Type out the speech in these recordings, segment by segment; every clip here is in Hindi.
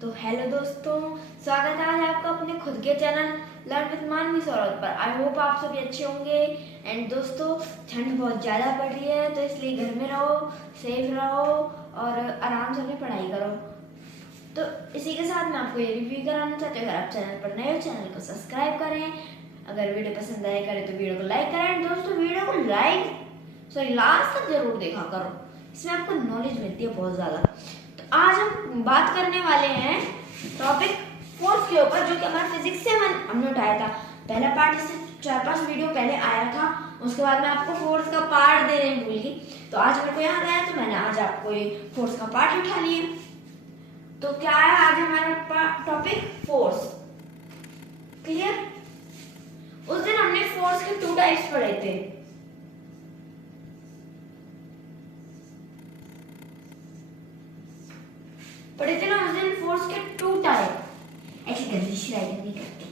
तो हेलो दोस्तों, स्वागत है आज आपका अपने खुद के चैनल लर्न विद मानवी सौरभ पर। आई होप आप सभी अच्छे होंगे। एंड दोस्तों, ठंड बहुत ज़्यादा पड़ रही है, तो इसलिए घर में रहो, सेफ रहो और आराम से अपनी पढ़ाई करो। तो इसी के साथ मैं आपको ये रिव्यू कराना चाहती हूँ। अगर आप चैनल पर नए हो, चैनल को सब्सक्राइब करें। अगर वीडियो पसंद आए करे तो वीडियो को लाइक करें। दोस्तों, वीडियो को लास्ट तक जरूर देखा करो, इसमें आपको नॉलेज मिलती है बहुत ज़्यादा। आज हम बात करने वाले हैं टॉपिक फोर्स के ऊपर, जो कि हमारा फिजिक्स से हमने उठाया था। पहला पार्ट इससे 4-5 वीडियो पहले आया था। उसके बाद मैं आपको फोर्स का पार्ट देने भूल गई, तो आज मेरे को याद आया तो मैंने आज आपको ये फोर्स का पार्ट उठा लिया। तो क्या है आज हमारा टॉपिक? फोर्स। क्लियर? उस दिन हमने फोर्स के 2 टाइप्स पढ़े थे। ना उस दिन फोर्स के 2 टाइप। ऐसी गंदी सी राइटिंग नहीं करते,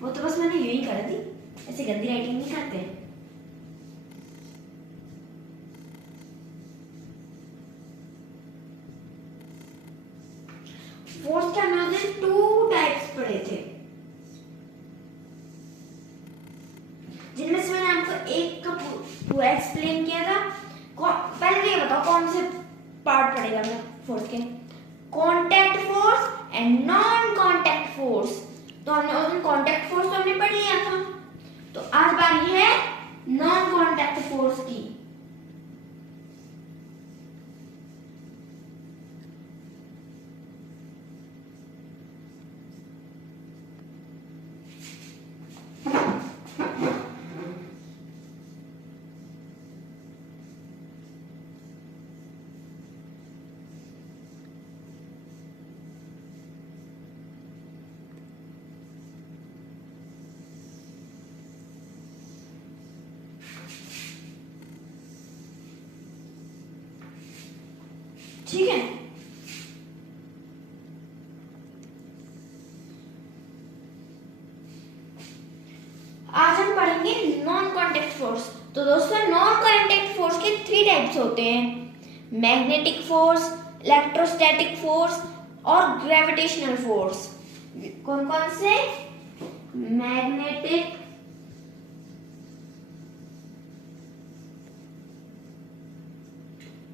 वो तो बस मैंने यही कर दी। ऐसी गंदी राइटिंग नहीं करते। फोर्स के हमने उस दिन 2 टाइप्स पढ़े थे, जिनमें से मैंने आपको एक का पूरा एक्सप्लेन किया था। पहले ये बताओ कौन से पार्ट पड़ेगा हमें फोर्स के? Contact force and non contact force. तो हमने उस दिन कॉन्टैक्ट फोर्स तो हमने पढ़ लिया था, तो आज बारी है नॉन कॉन्टैक्ट फोर्स की। ठीक है, आज हम पढ़ेंगे नॉन कॉन्टैक्ट फोर्स। तो दोस्तों, नॉन कॉन्टैक्ट फोर्स के 3 टाइप्स होते हैं: मैग्नेटिक फोर्स, इलेक्ट्रोस्टैटिक फोर्स और ग्रेविटेशनल फोर्स। कौन कौन से? मैग्नेटिक,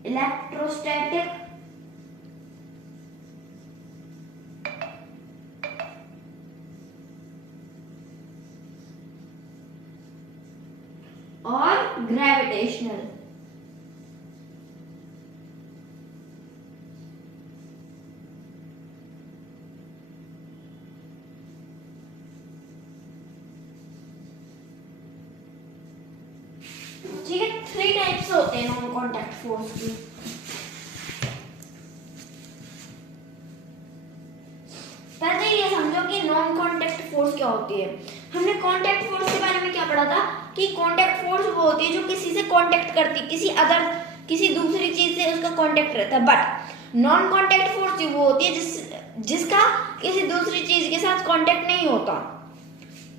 इलेक्ट्रोस्टैटिक और ग्रेविटेशनल। ठीक है, 3 टाइप्स होते हैं नॉन कॉन्टैक्ट फोर्स की। पहले ये समझो कि नॉन कॉन्टैक्ट फोर्स क्या होती है। हमने कॉन्टैक्ट फोर्स के बारे में क्या पढ़ा था कि कॉन्टैक्ट फोर्स वो होती है जो किसी से कॉन्टैक्ट करती, किसी दूसरी चीज से उसका कॉन्टैक्ट रहता है। बट नॉन कॉन्टैक्ट फोर्स वो होती है जिसका किसी दूसरी चीज के साथ कॉन्टैक्ट नहीं होता।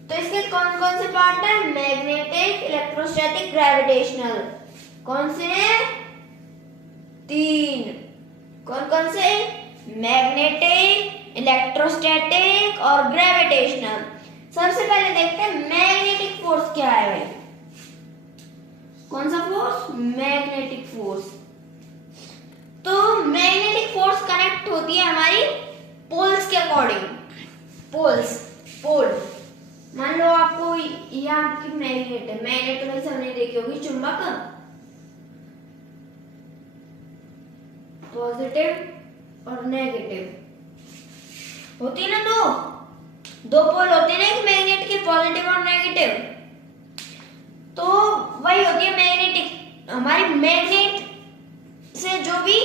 तो इसके कौन कौन से पार्ट है? Magnetic, electrostatic, gravitational. कौन से? 3। कौन कौन से? मैग्नेटिक, इलेक्ट्रोस्टैटिक और ग्रेविटेशनल। सबसे पहले देखते हैं मैग्नेटिक फोर्स क्या है भाई। कौन सा फोर्स? Magnetic force. तो मैग्नेटिक फोर्स कनेक्ट होती है हमारी पोल्स के अकॉर्डिंग। पोल मान लो आपको ये आपकी मैग्नेट है। मैग्नेट में हमने देखी होगी चुंबक, पॉजिटिव और नेगेटिव होती है ना। दो पोल होते हैं ना एक मैग्नेट के, पॉजिटिव और नेगेटिव। तो वही होती है मैग्नेटिक। हमारी मैग्नेट से जो भी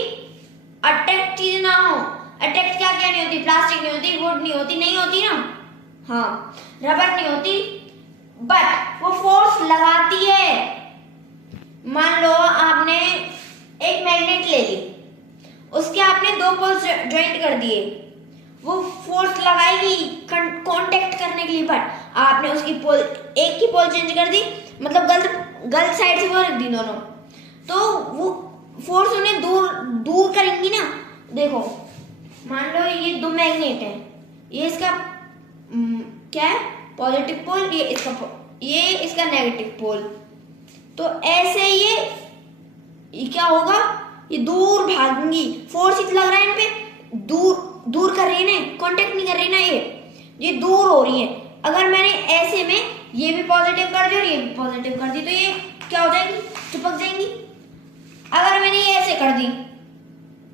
अटैक्ट चीज ना हो, अटैक्ट क्या क्या नहीं होती? प्लास्टिक नहीं होती, वुड नहीं होती ना, हाँ, रबर नहीं होती, बट वो फोर्स लगाती है। मान लो आपने एक मैग्नेट ले ली, उसके आपने 2 पोल्स ज्वाइंट कर दिए, वो फोर्स लगाएगी कांटेक्ट करने के लिए, बट आपने उसकी पोल, एक की पोल चेंज कर दी, मतलब गलत साइड से वो रख दी दोनों, तो वो फोर्स उन्हें दूर दूर करेंगी ना। देखो मान लो ये दो मैग्नेट है, ये इसका क्या है पॉजिटिव पोल, ये इसका नेगेटिव पोल। तो ऐसे ये क्या होगा, ये दूर भागेंगी, फोर्स इतना लग रहा है इन पे, दूर कर रही है ना, कांटेक्ट नहीं कर रही ना, ये दूर हो रही है। अगर मैंने ऐसे में ये भी पॉजिटिव कर दी और ये भी पॉजिटिव कर दी तो ये क्या हो जाएगी, चिपक जाएंगी। अगर मैंने ये ऐसे कर दी,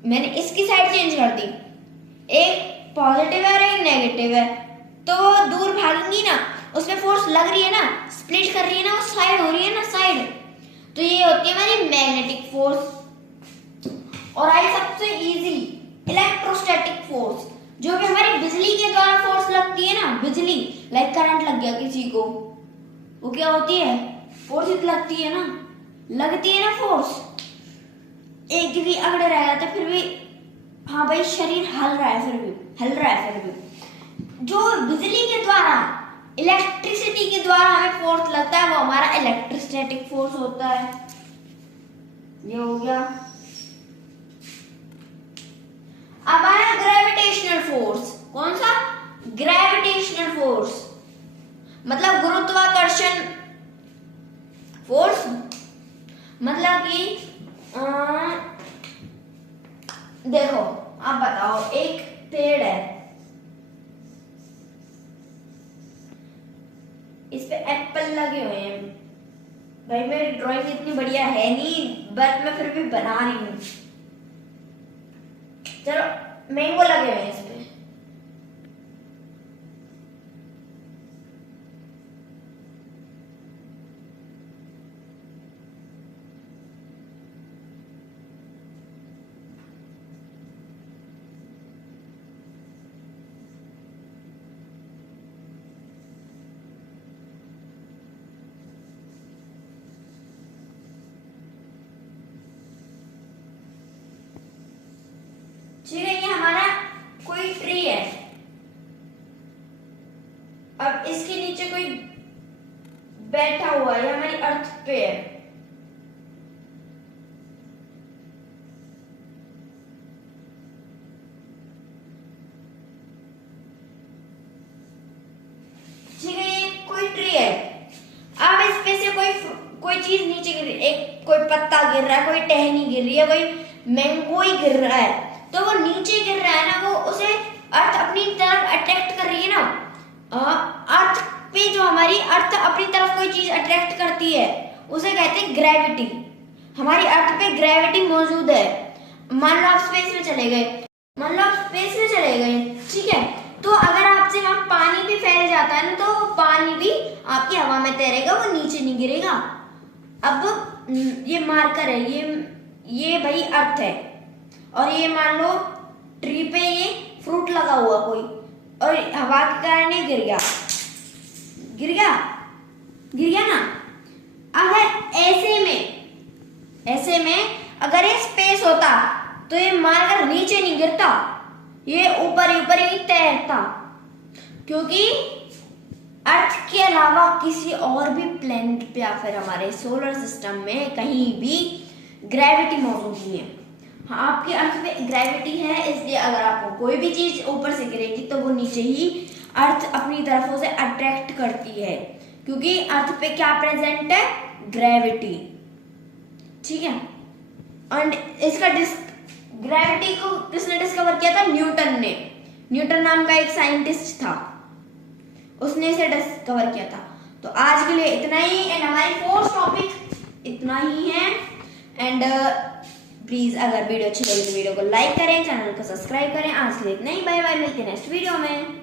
मैंने इसकी साइड चेंज कर दी, एक पॉजिटिव है और एक नेगेटिव है, तो वो दूर भागेंगी ना, उसमें फोर्स लग रही है ना, स्प्लिट कर रही है ना, वो साइड हो रही है ना, साइड। तो ये होती है हमारी मैग्नेटिक फोर्स। और आई सबसे इजी इलेक्ट्रोस्टैटिक फोर्स, जो भी हमारी बिजली के द्वारा फोर्स लगती है ना, बिजली लाइक करंट लग गया किसी को, वो क्या होती है, फोर्स लगती है ना, लगती है ना फोर्स। एक भी अगड़े रह जाते फिर भी, हाँ भाई शरीर हिल रहा है, फिर भी जो बिजली के द्वारा, इलेक्ट्रिसिटी के द्वारा हमें फोर्स लगता है, वो हमारा इलेक्ट्रोस्टैटिक फोर्स होता है। ये हो गया। अब आया ग्रेविटेशनल फोर्स। कौन सा, ग्रेविटेशनल फोर्स, मतलब गुरुत्वाकर्षण फोर्स। मतलब कि देखो आप बताओ, एक पेड़ है, इस पे एप्पल लगे हुए हैं। भाई मेरी ड्राइंग इतनी बढ़िया है नहीं, बट मैं फिर भी बना रही हूँ। चलो मैंगो लगे हुए हैं इस पे, ठीक है। ये हमारा कोई ट्री है, अब इसके नीचे कोई बैठा हुआ है, हमारी अर्थ पे है। ठीक है, ये कोई ट्री है, अब इस पे से कोई चीज नीचे गिर रही है, एक कोई पत्ता गिर रहा है, कोई टहनी गिर रही है, कोई मैंगो ही गिर रहा है। तो वो नीचे गिर रहा है ना, वो उसे अर्थ अपनी तरफ अट्रैक्ट कर रही है ना। अर्थ पे जो हमारी अर्थ अपनी तरफ कोई चीज अट्रैक्ट करती है उसे कहते हैं ग्रेविटी। हमारी अर्थ पे ग्रेविटी मौजूद है। मान लो आप स्पेस में चले गए, ठीक है, तो अगर आपसे वहां पानी भी फैल जाता है ना, तो वो पानी भी आपकी हवा में तैरेगा, वो नीचे नहीं गिरेगा। अब ये मार्कर है, ये भाई अर्थ है, और ये मान लो ट्री पे ये फ्रूट लगा हुआ कोई, और हवा के कारण ये गिर गया ना। अगर ऐसे में अगर ये स्पेस होता तो ये मारकर नीचे नहीं गिरता, ये ऊपर ही तैरता, क्योंकि अर्थ के अलावा किसी और भी प्लेनेट पे या फिर हमारे सोलर सिस्टम में कहीं भी ग्रेविटी मौजूद नहीं है। हाँ, आपके अर्थ पे ग्रेविटी है, इसलिए अगर आपको कोई भी चीज ऊपर से गिरेगी तो वो नीचे ही अर्थ अपनी तरफ उसे अट्रैक्ट करती है, क्योंकि अर्थ पे क्या प्रेजेंट है, ग्रेविटी। ठीक है, और इसका ग्रेविटी को किसने डिस्कवर किया था, न्यूटन नाम का एक साइंटिस्ट था, उसने इसे डिस्कवर किया था। तो आज के लिए इतना ही, एंड हमारी फोर्थ टॉपिक इतना ही है। एंड प्लीज अगर वीडियो अच्छी लगी तो वीडियो को लाइक करें, चैनल को सब्सक्राइब करें। आज के लिए इतना ही, बाय बाय, मिलते हैं नेक्स्ट वीडियो में।